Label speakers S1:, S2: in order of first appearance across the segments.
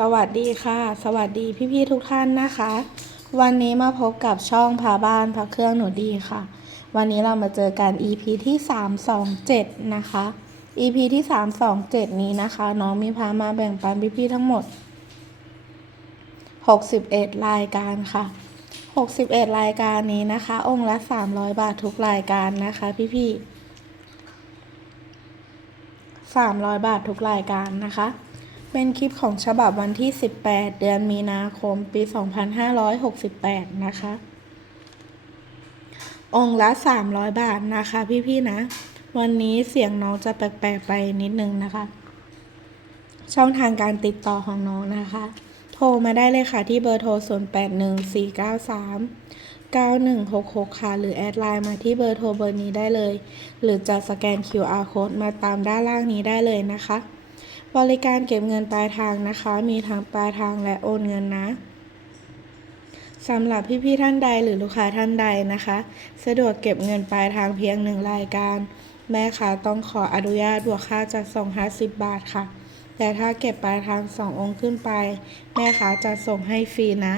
S1: สวัสดีค่ะ สวัสดีพี่ๆทุกท่านนะคะ วันนี้มาพบกับช่องพาบ้านพักเครื่องหนูดีค่ะ วันนี้เรามาเจอกัน EP ที่ 327 นะคะ EP ที่ 327 นี้นะคะ น้องมีพามาแบ่งปันพี่ๆทั้งหมด 61 รายการค่ะ 61 รายการนี้นะคะ องค์ละ 300 บาททุกรายการนะคะพี่ๆ300 บาททุกรายการนะคะ เป็นคลิปของฉบับวันที่ 18 เดือนมีนาคม ปี 2568 นะคะ องค์ละ 300 บาทนะคะ พี่ๆนะ วันนี้เสียงน้องจะแปลกๆไปนิดนึงนะคะ ช่องทางการติดต่อของน้องนะคะ โทรมาได้เลยค่ะที่เบอร์โทร 081493 9166 ค่ะ หรือแอดไลน์มาที่เบอร์โทรเบอร์นี้ได้เลย หรือจะสแกน QR code มาตามด้านล่างนี้ได้เลยนะคะ บริการเก็บเงินปลายทางนะคะ มีทั้งปลายทางและโอนเงินนะสำหรับพี่ๆท่านใดหรือลูกค้าท่านใดนะคะ สะดวกเก็บเงินปลายทางเพียงหนึ่งรายการ แม่ค้าต้องขออนุญาตบวกค่าจัดส่ง 50 บาทค่ะ แต่ถ้าเก็บปลายทางสององค์ขึ้นไป แม่ค้าจะส่งให้ฟรีนะ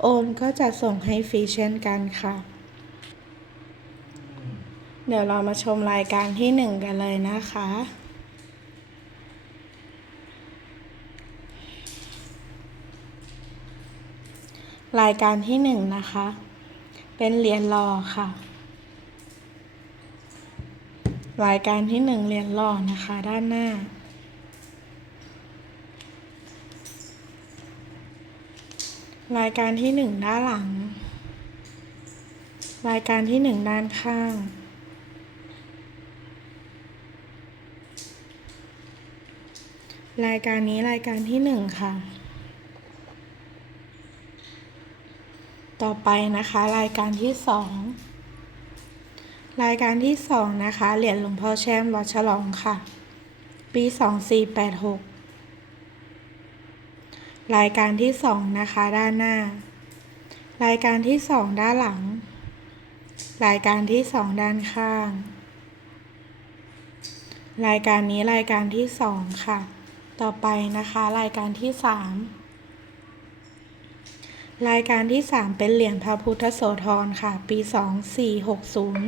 S1: โอนก็จะส่งให้ฟรีเช่นกันค่ะ เดี๋ยวเรามาชมรายการที่หนึ่งกันเลยนะคะ รายการที่หนึ่งนะคะ เป็นเหรียญรอค่ะ รายการที่หนึ่งเหรียญรอนะคะ ด้านหน้า รายการที่หนึ่งด้านหลัง รายการที่หนึ่งด้านข้างรายการนี้รายการที่หนึ่งค่ะ ต่อไปนะคะ รายการที่สองรายการที่สองนะคะ เหรียญหลวงพ่อแช่มวัดฉลองค่ะ ปีสองสี่แปดหกรายการที่สองนะคะ ด้านหน้า รายการที่สองด้านหลัง รายการที่สองด้านข้าง รายการนี้รายการที่สองค่ะ ต่อไปนะคะ รายการที่สาม รายการที่สามเป็นเหรียญพระพุทธโสธรค่ะ ปีสองสี่หกศูนย์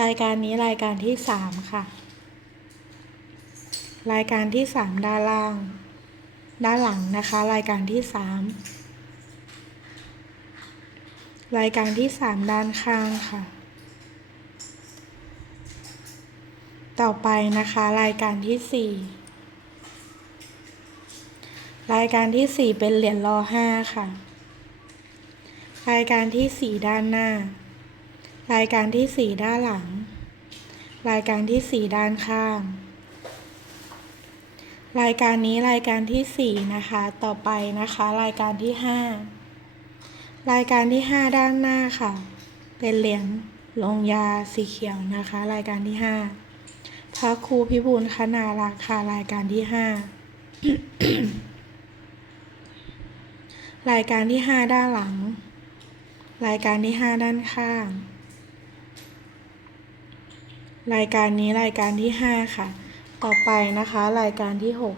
S1: รายการนี้รายการที่สามค่ะ รายการที่สามด้านล่าง ด้านหลังนะคะ รายการที่สามรายการที่สามด้านข้างค่ะ ต่อไปนะคะรายการที่สี่รายการที่สี่เป็นเหรียญรอห้าค่ะ รายการที่สี่ด้านหน้า รายการที่สี่ด้านหลัง รายการที่สี่ด้านข้าง รายการนี้รายการที่สี่นะคะ ต่อไปนะคะ รายการที่ห้ารายการที่ห้าด้านหน้าค่ะ เป็นเหรียญลงยาสีเขียวนะคะ รายการที่ห้าพระครูพิบูลคณารักค่ะรายการที่ห้ารายการที่ห้าด้านหลัง รายการที่ห้าด้านข้าง รายการนี้รายการที่ห้าค่ะ ต่อไปนะคะ รายการที่หก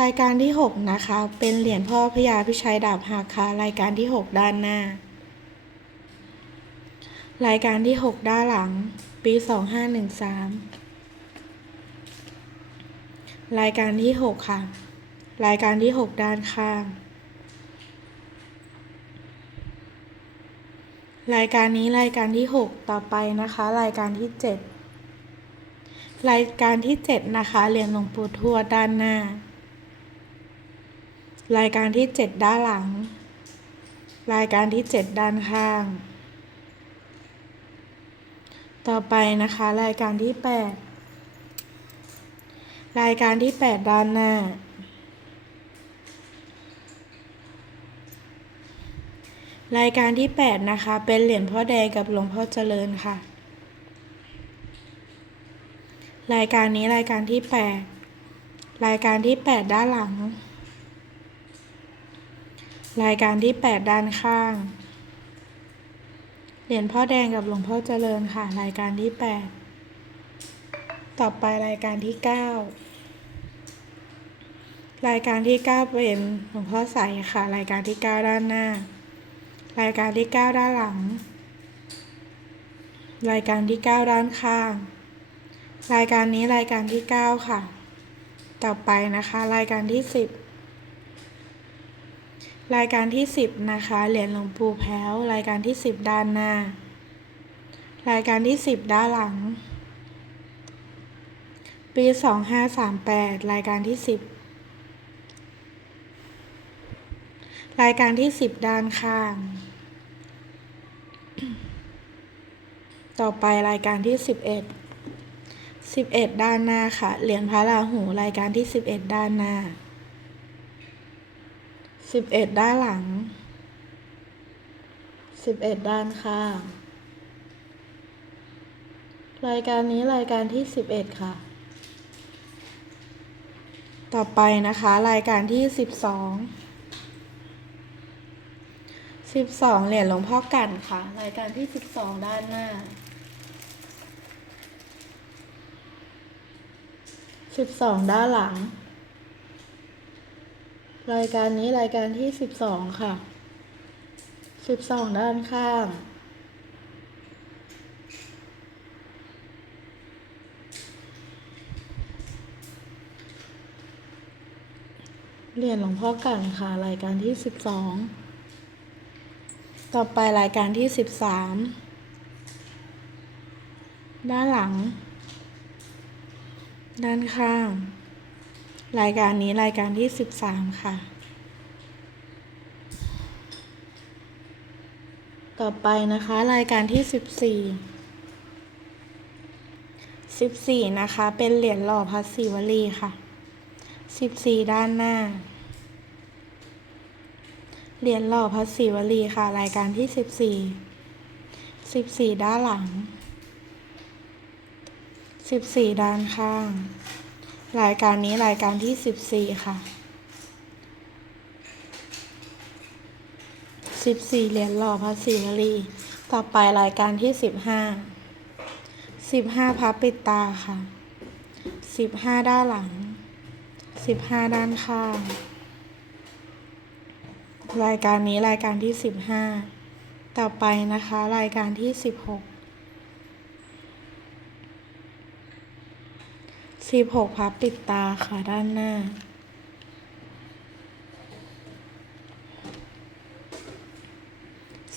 S1: รายการที่หกนะคะ เป็นเหรียญพ่อพญาพิชัยดาบหักค่ะ รายการที่หกด้านหน้า รายการที่หกด้านหลัง ปีสองห้าหนึ่งสามรายการที่หกค่ะ รายการที่หกด้านข้าง รายการนี้รายการที่หกต่อไปนะคะ รายการที่เจ็ดรายการที่เจ็ดนะคะเรียญหลวงปู่ทวดด้านหน้า รายการที่เจ็ดด้านหลัง รายการที่เจ็ดด้านข้าง ต่อไปนะคะ รายการที่แปดรายการที่แปดด้านหน้า รายการที่แปดนะคะ เป็นเหรียญพ่อแดงกับหลวงพ่อเจริญค่ะ รายการนี้รายการที่แปดรายการที่แปดด้านหลัง รายการที่แปดด้านข้าง เหรียญพ่อแดงกับหลวงพ่อเจริญค่ะ รายการที่แปดต่อไปรายการที่เก้ารายการที่ 9 เป็นหลวงพ่อใสค่ะ รายการที่ 9 ด้านหน้า รายการที่ 9 ด้านหลัง รายการที่ 9 ด้านข้าง รายการนี้รายการที่ 9 ค่ะ ต่อไปนะคะ รายการที่ 10 รายการที่ 10 นะคะ เหรียญหลวงปู่แพ้ว รายการที่ 10 ด้านหน้า รายการที่ 10 ด้านหลัง ปี 2538 รายการที่ 10 รายการที่10ด้านข้าง ต่อไปรายการที่11 11ด้านหน้าค่ะ เหรียญพระราหู รายการที่11ด้านหน้า11ด้านหลัง11ด้านข้าง รายการนี้รายการที่11ค่ะ ต่อไปนะคะ รายการที่12สิ สิบสองเหรียญหลวงพ่อกันค่ะ รายการที่สิบสองด้านหน้าสิบสองด้านหลัง รายการนี้รายการที่สิบสองค่ะสิบสองด้านข้างเหรียญหลวงพ่อกันค่ะ รายการที่สิบสอง ต่อไปรายการที่สิบสามด้านหลัง ด้านข้าง รายการนี้รายการที่สิบสามค่ะ ต่อไปนะคะรายการที่สิบสี่สิบสี่นะคะ เป็นเหรียญหล่อพัสศิวลีค่ะสิบสี่ด้านหน้า เหรียญหล่อพระศิวลีค่ะ รายการที่สิบสี่สิบสี่ด้านหลังสิบสี่ด้านข้าง รายการนี้รายการที่สิบสี่ค่ะสิบสี่เหรียญหล่อพระศิวลี ต่อไปรายการที่สิบห้าสิบห้าพับปิดตาค่ะสิบห้าด้านหลังสิบห้าด้านข้าง รายการนี้รายการที่สิบห้าต่อไปนะคะ รายการที่สิบหกสิบหกพับปิดตาค่ะด้านหน้า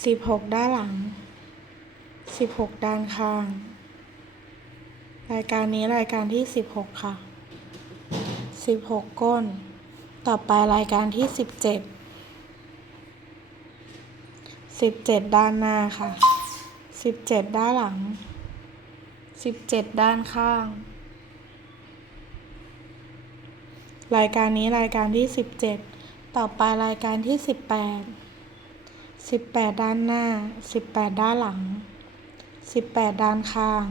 S1: สิบหกด้านหลังสิบหกด้านข้าง รายการนี้รายการที่สิบหกค่ะสิบหกก้น ต่อไปรายการที่สิบเจ็ด สิบเจ็ดด้านหน้าค่ะสิบเจ็ดด้านหลังสิบเจ็ดด้านข้าง รายการนี้รายการที่สิบเจ็ดต่อไปรายการที่สิบแปดสิบแปดด้านหน้าสิบแปดด้านหลังสิบแปดด้านข้าง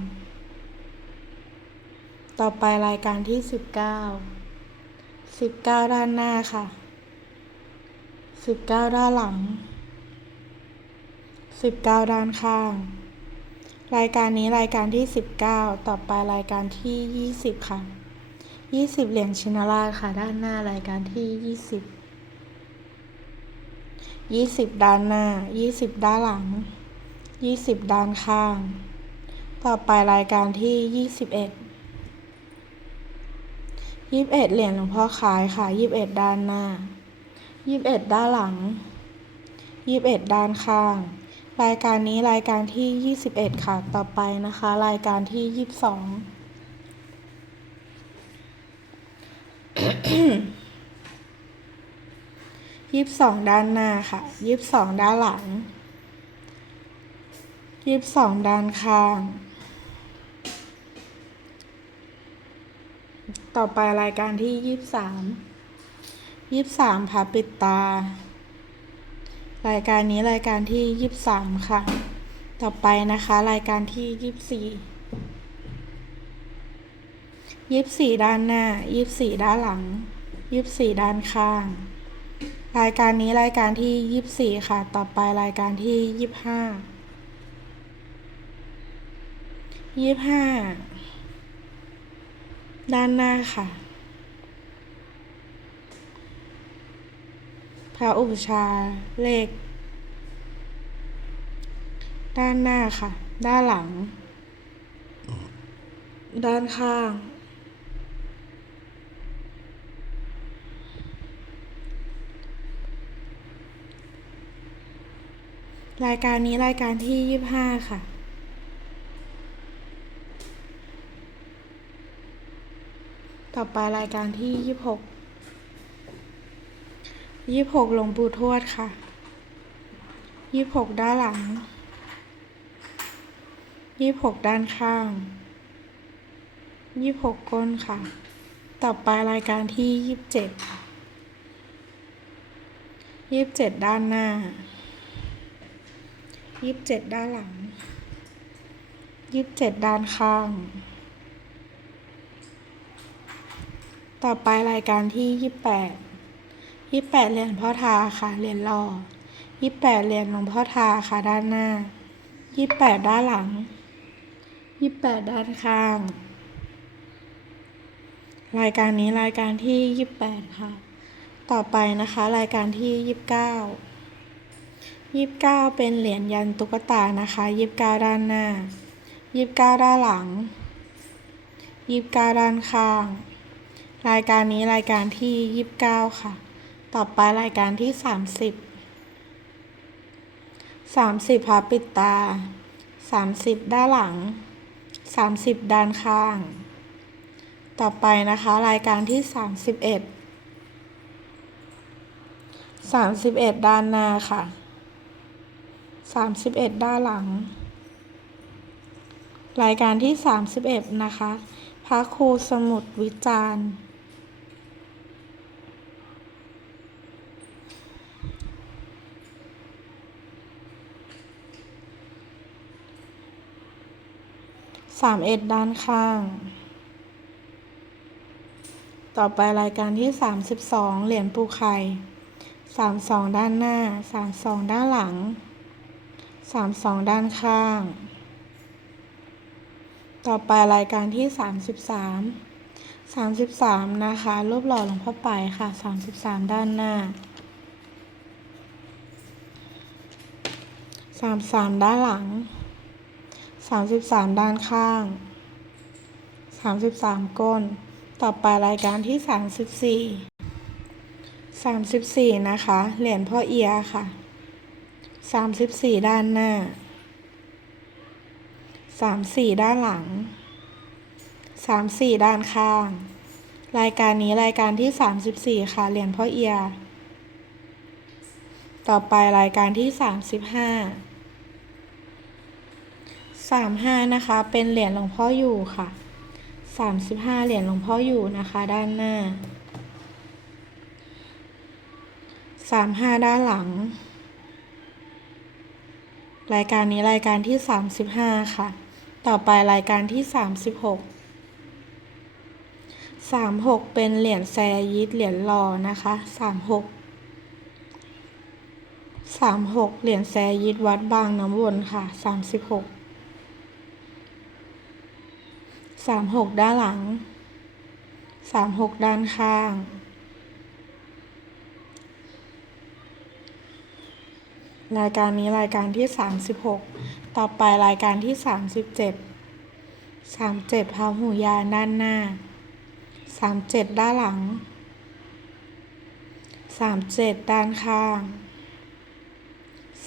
S1: ต่อไปรายการที่สิบเก้าสิบเก้าด้านหน้าค่ะสิบเก้าด้านหลัง สิบเก้าด้านข้าง รายการนี้รายการที่สิบเก้าต่อไปรายการที่ยี่สิบค่ะยี่สิบเหรียญชินราค่ะ ด้านหน้ารายการที่ยี่สิบยี่สิบด้านหน้ายี่สิบด้านหลังยี่สิบด้านข้าง ต่อไปรายการที่ยี่สิบเอ็ดยี่สิบเอ็ดเหรียญหลวงพ่อขายค่ะยี่สิบเอ็ดด้านหน้ายี่สิบเอ็ดด้านหลังยี่สิบเอ็ดด้านข้าง รายการนี้รายการที่ยี่สิบเอ็ดค่ะ ต่อไปนะคะ รายการที่ยี่สิบสองยี่สิบสองด้านหน้าค่ะยี่สิบสองด้านหลังยี่สิบสองด้านข้าง ต่อไปรายการที่ยี่สิบสามยี่สิบสามพับปิดตา รายการนี้รายการที่ยี่สิบสามค่ะ ต่อไปนะคะ รายการที่ยี่สิบสี่ยี่สิบสี่ด้านหน้ายี่สิบสี่ด้านหลังยี่สิบสี่ด้านข้าง รายการนี้รายการที่ยี่สิบสี่ค่ะ ต่อไปรายการที่ยี่สิบห้ายี่สิบห้าด้านหน้าค่ะ ระอุปชาเลข ด้านหน้าค่ะ ด้านหลัง ด้านข้าง รายการนี้รายการที่ยี่ห้าค่ะต่อไปรายการที่ยี่หก ยี่หกหลวงปู่ทวดค่ะยี่หกด้านหลังยี่หกด้านข้างยี่หกก้นค่ะ ต่อไปรายการที่ยี่สิบเจ็ดยี่สิบเจ็ดด้านหน้ายี่สิบเจ็ดด้านหลังยี่สิบเจ็ดด้านข้าง ต่อไปรายการที่ยี่สิบแปด ยี่แปดเหรียญพ่อทาค่ะเหรียญหล่อยี่แปดเหรียญหลวงพ่อทาค่ะด้านหน้ายี่แปดด้านหลังยี่แปดด้านข้าง รายการนี้รายการที่ยี่แปดค่ะ ต่อไปนะคะรายการที่ยี่สิบเก้ายี่สิบเก้าเป็นเหรียญยันตุ๊กตานะคะยี่สิบเก้าด้านหน้ายี่สิบเก้าด้านหลังยี่สิบเก้าด้านข้าง รายการนี้รายการที่ยี่สิบเก้าค่ะ ต่อไปรายการที่สามสิบสามสิบพาปิดตาสามสิบด้านหลังสามสิบด้านข้าง ต่อไปนะคะรายการที่สามสิบเอ็ดสามสิบเอ็ดด้านหน้าค่ะสามสิบเอ็ดด้านหลัง รายการที่สามสิบเอ็ดนะคะพระครูสมุดวิจารณ์ สามเอ็ดด้านข้าง ต่อไปรายการที่สามสิบสองเหรียญปูไข่สามสองด้านหน้าสามสองด้านหลังสามสองด้านข้าง ต่อไปรายการที่สามสิบสามสามสิบสามนะคะรูปหล่อหลวงพ่อไปค่ะสามสิบสามด้านหน้าสามสามด้านหลัง สามสิบสามด้านข้างสามสิบสามก้น ต่อไปรายการที่สามสิบสี่สามสิบสี่นะคะ เหรียญพ่อเอียค่ะสามสิบสี่ด้านหน้าสามสี่ด้านหลังสามสี่ด้านข้าง รายการนี้รายการที่สามสิบสี่ค่ะ เหรียญพ่อเอีย ต่อไปรายการที่ส 35 นะคะ เป็นเหรียญหลวงพ่ออยู่ค่ะ 35 เหรียญหลวงพ่ออยู่นะคะ ด้านหน้า 35 ด้านหลัง รายการนี้รายการที่ 35 ค่ะ ต่อไปรายการที่ 36 36 เป็นเหรียญแซยิดเหรียญรอนะคะ36 36 เหรียญแซยิดวัดบางน้ำวนค่ะ36 สามหกด้านหลังสามหกด้านข้างรายการนี้รายการที่สามสิบหกต่อไปรายการที่สามสิบเจ็ดสามเจ็ดพาหูยานด้านหน้าสามเจ็ดด้านหลังสามเจ็ดด้านข้าง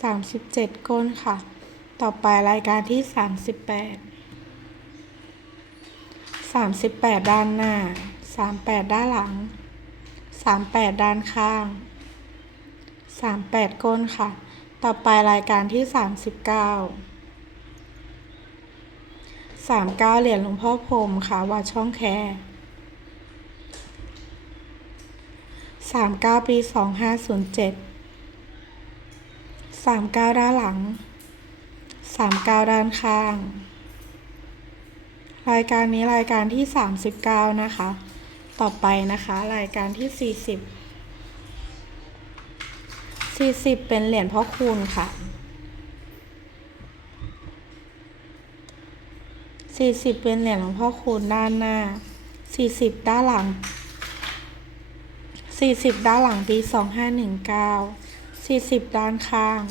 S1: สามสิบเจ็ดก้นค่ะ ต่อไปรายการที่สามสิบแปดสามสิบแปดด้านหน้าสามแปดด้านหลังสามแปดด้านข้างสามแปดก้นค่ะ ต่อไปรายการที่สามสิบเก้าสามเก้าเหรียญหลวงพ่อพรมค่ะ วัดช่องแคสามเก้าปีสองห้าศูนย์เจ็ดสามเก้าด้านหลังสามเก้าด้านข้าง รายการนี้รายการที่สามสิบเก้านะคะ ต่อไปนะคะ รายการที่สี่สิบสี่สิบเป็นเหรียญพ่อคูณค่ะสี่สิบเป็นเหรียญหลวงพ่อคูณด้านหน้าสี่สิบด้านหลังสี่สิบด้านหลังปีสองห้าหนึ่งเก้าสี่สิบด้านข้าง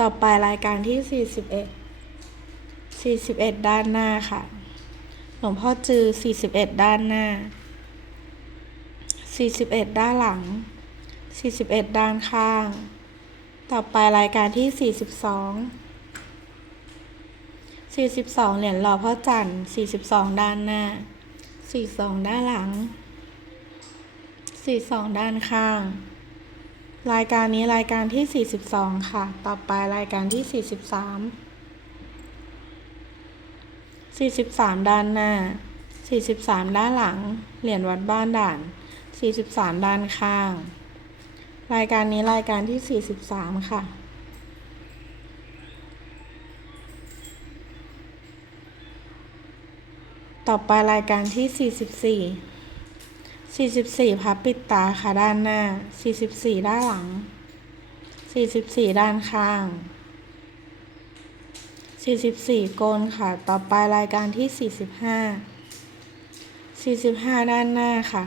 S1: ต่อไปรายการที่สี่ สิบเอ็ดสี่สิบเอ็ดด้านหน้าค่ะ หลวงพ่อจือสี่สิบเอ็ดด้านหน้าสี่สิบเอ็ดด้านหลังสี่สิบเอ็ดด้านข้าง ต่อไปรายการที่สี่สิบสองสี่สิบสองเหรียญหล่อพ่อจันทร์สี่สิบสองด้านหน้าสี่สองด้านหลังสี่สองด้านข้าง รายการนี้รายการที่สี่สิบสองค่ะ ต่อไปรายการที่สี่ สิบสามสี่สิบสามด้านหน้าสี่สิบสามด้านหลัง เหรียญวัดบ้านด่านสี่สิบสามด้านข้าง รายการนี้รายการที่สี่สิบสามค่ะต่อไปรายการที่สี่สิบสี่44 พับปิดตาค่ะด้านหน้า 44 ด้านหลัง 44 ด้านข้าง 44กลค่ะ ต่อไปรายการที่ 45 45 ด้านหน้าค่ะ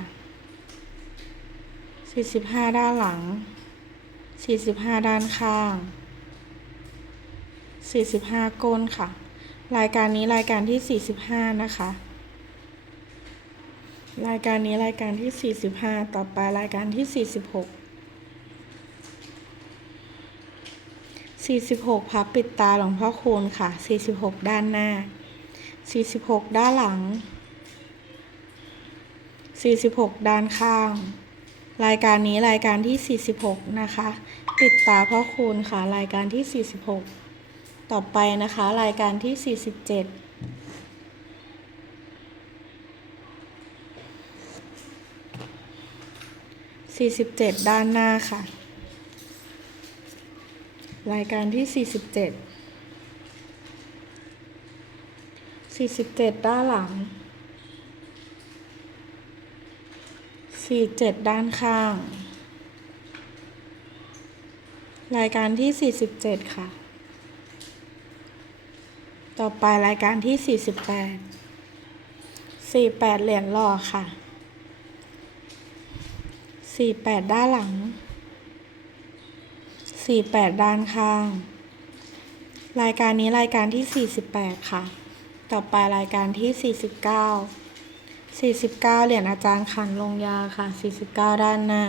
S1: 45 ด้านหลัง 45 ด้านข้าง 45 ก้นค่ะ รายการนี้รายการที่ 45 นะคะ รายการนี้รายการที่ 45 ต่อไปรายการที่ 46 46 พับปิดตาหลวงพ่อคูณค่ะ 46 ด้านหน้า 46 ด้านหลัง 46 ด้านข้าง รายการนี้รายการที่ 46 นะคะ ปิดตาพ่อคูณค่ะ รายการที่ 46 ต่อไปนะคะ รายการที่ 47สี่สิบเจ็ดด้านหน้าค่ะ รายการที่สี่สิบเจ็ดสี่สิบเจ็ดด้านหลังสี่เจ็ดด้านข้าง รายการที่สี่สิบเจ็ดค่ะ ต่อไปรายการที่สี่สิบแปดสี่แปดเหรียญหล่อค่ะสี่แปดด้านหลัง สี่แปดด้านข้าง รายการนี้รายการที่สี่สิบแปดค่ะ ต่อไปรายการที่สี่สิบเก้าสี่สิบเก้าเหรียญอาจารย์ขันลงยาค่ะสี่สิบเก้าด้านหน้า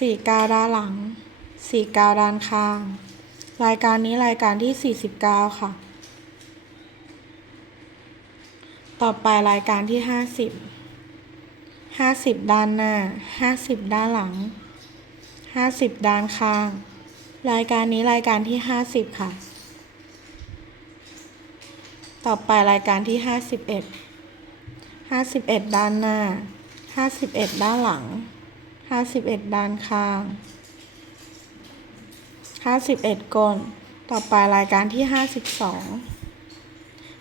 S1: สี่เก้าด้านหลังสี่เก้าด้านข้าง รายการนี้รายการที่สี่สิบเก้าค่ะ ต่อไปรายการที่ห้าสิบห้าสิบด้านหน้าห้าสิบด้านหลัง ห้าสิบด้านข้าง รายการนี้รายการที่ห้าสิบค่ะ ต่อไปรายการที่ห้าสิบเอ็ดห้าสิบเอ็ดด้านหน้าห้าสิบเอ็ดด้านหลังห้าสิบเอ็ดด้านข้างห้าสิบเอ็ดก้นต่อไปรายการที่ห้าสิบสอง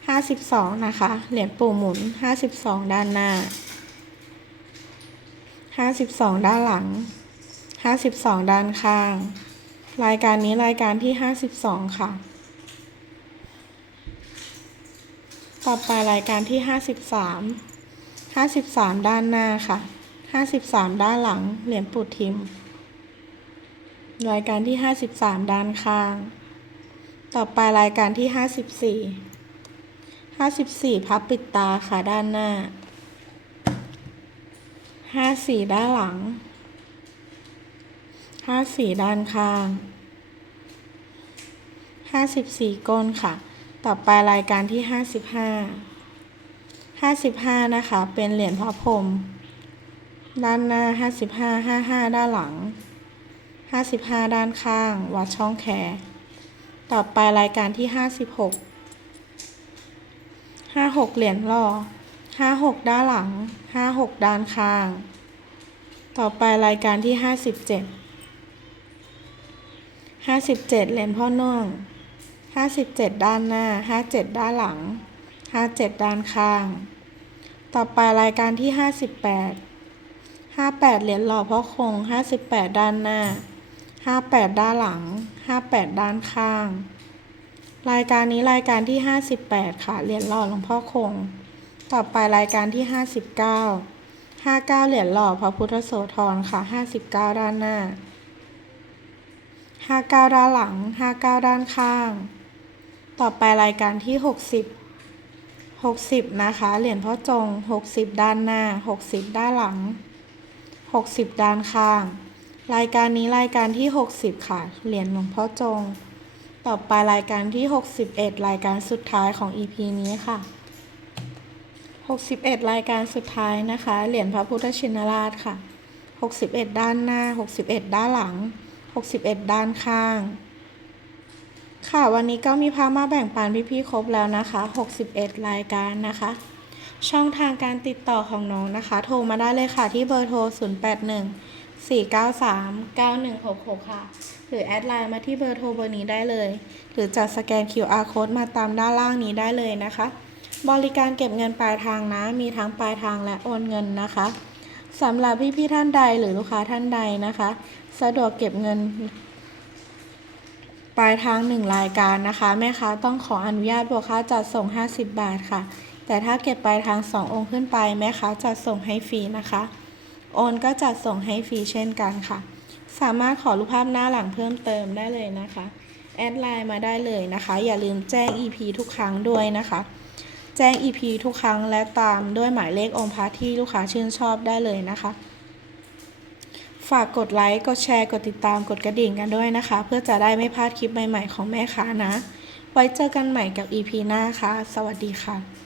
S1: ห้าสิบสองนะคะ เหรียญปู่หมุนห้าสิบสองด้านหน้าห้าสิบสองด้านหลัง ห้าสิบสองด้านข้าง รายการนี้รายการที่ห้าสิบสองค่ะ ต่อไปรายการที่ห้าสิบสามห้าสิบสามด้านหน้าค่ะห้าสิบสามด้านหลัง เหรียญปู่ทิม รายการที่ห้าสิบสามด้านข้าง ต่อไปรายการที่ห้าสิบสี่ห้าสิบสี่พับปิดตาค่ะด้านหน้าห้าสี่ด้านหลัง ห้าสี่ด้านข้างห้าสิบสี่ก้นค่ะ ต่อไปรายการที่ห้าสิบห้าห้าสิบห้านะคะ เป็นเหรียญพ่อพรหมด้านหน้าห้าสิบห้าห้าห้าด้านหลังห้าสิบห้าด้านข้าง วัดช่องแขต่อไปรายการที่ห้าสิบหกห้าหกเหรียญหล่อห้าหกด้านหลังห้าหกด้านข้าง ต่อไปรายการที่ห้าสิบเจ็ด ห้าสิบเจ็ดเหรียญพ่อน่วงห้าสิบเจ็ดด้านหน้าห้าเจ็ดด้านหลังห้าเจ็ดด้านข้าง ต่อไปรายการที่ห้าสิบแปดห้าแปดเหรียญหล่อพ่อคงห้าสิบแปดด้านหน้าห้าแปดด้านหลังห้าแปดด้านข้าง รายการนี้รายการที่ห้าสิบแปดค่ะเหรียญหล่อหลวงพ่อคง ต่อไปรายการที่ห้าสิบเก้าห้าเก้าเหรียญหล่อพระพุทธโสธรค่ะห้าสิบเก้าด้านหน้า ห้าเก้าด้านหลังห้าเก้าด้านข้าง ต่อไปรายการที่หกสิบหกสิบนะคะ เหรียญพ่อจงหกสิบด้านหน้าหกสิบด้านหลังหกสิบด้านข้าง รายการนี้รายการที่หกสิบค่ะ เหรียญหลวงพ่อจง ต่อไปรายการที่หกสิบเอ็ดรายการสุดท้ายของ EP นี้ค่ะ61 รายการสุดท้ายนะคะ เหรียญพระพุทธชินราชค่ะ 61 ด้านหน้า 61 ด้านหลัง 61 ด้านข้าง ค่ะวันนี้ก็มีพามาแบ่งปันพี่ๆครบแล้วนะคะ 61 รายการนะคะ ช่องทางการติดต่อของน้องนะคะ โทรมาได้เลยค่ะที่เบอร์โทร 081 493 9166 ค่ะ หรือแอดไลน์มาที่เบอร์โทรเบอร์นี้ได้เลย หรือจะสแกน QR code มาตามด้านล่างนี้ได้เลยนะคะ บริการเก็บเงินปลายทางนะ มีทั้งปลายทางและโอนเงินนะคะ สำหรับพี่ๆท่านใดหรือลูกค้าท่านใดนะคะ สะดวกเก็บเงิน ปลายทางหนึ่งรายการนะคะ แม่ค้าต้องขออนุญาตบวกค่าจัดส่ง 50 บาทค่ะ แต่ถ้าเก็บปลายทาง 2 องค์ขึ้นไป แม่ค้าจัดส่งให้ฟรีนะคะ โอนก็จัดส่งให้ฟรีเช่นกันค่ะ สามารถขอรูปภาพหน้าหลังเพิ่มเติมได้เลยนะคะแอดไลน์มาได้เลยนะคะ อย่าลืมแจ้ง EP ทุกครั้งด้วยนะคะ แจ้ง EP ทุกครั้งและตามด้วยหมายเลของค์พระที่ลูกค้าชื่นชอบได้เลยนะคะ ฝากกดไลค์ กดแชร์ กดติดตาม กดกระดิ่งกันด้วยนะคะ เพื่อจะได้ไม่พลาดคลิปใหม่ๆของแม่ค้านะ ไว้เจอกันใหม่กับ EP หน้าค่ะ สวัสดีค่ะ